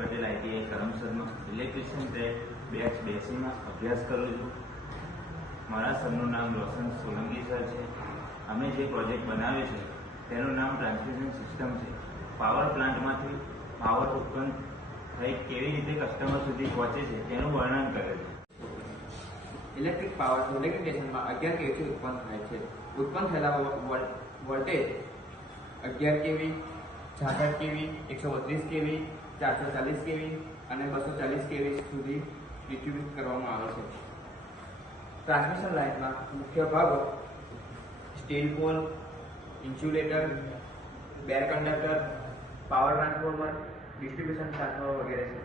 Patel ITI કરમસદમાં electrician trade batch 82માં અભ્યાસ કરું છું. મારા સરનું નામ રોશન સોલંકી સર છે. અમે જે પ્રોજેક્ટ બનાવ્યો છે તેનું નામ ટ્રાન્સમિશન સિસ્ટમ છે. પાવર પ્લાન્ટમાંથી પાવર ઉત્પન્ન થઈ કેવી રીતે કસ્ટમર સુધી પહોંચે છે તેનું વર્ણન કરે છે. ઇલેક્ટ્રિક પાવર સોલ્ડરિંગ સ્ટેશનમાં 11 kVથી ઉત્પન્ન થાય છે. ઉત્પન્ન થયેલા voltage 11 kV, 66 kV, 132 kV, 440 kV અને 240 kV સુધી ડિસ્ટ્રીબ્યુટ કરવામાં આવે છે. ટ્રાન્સમિશન લાઇનમાં મુખ્ય ભાગો steel pole, insulator, bare conductor, power transformer, distribution transformer વગેરે છે.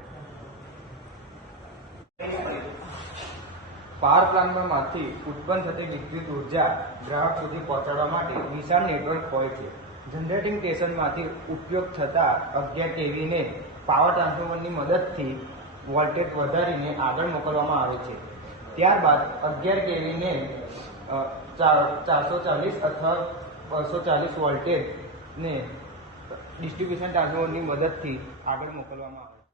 પાવર પ્લાન્ટમાંથી ઉત્પન્ન થતી વિદ્યુત ઉર્જા ગ્રાહક સુધી પહોંચાડવા માટે વિશાળ નેટવર્ક હોય છે. જનરેટિંગ સ્ટેશનમાંથી ઉપયોગ થતા 11 kVને પાવર ટ્રાન્સફોર્મરની મદદથી વોલ્ટેજ વધારીને આગળ મોકલવામાં આવે છે. ત્યારબાદ 11 kVને 440 અથવા 240 વોલ્ટેજને ડિસ્ટ્રીબ્યુશન ટ્રાન્સફોર્મરની મદદથી આગળ મોકલવામાં આવે છે.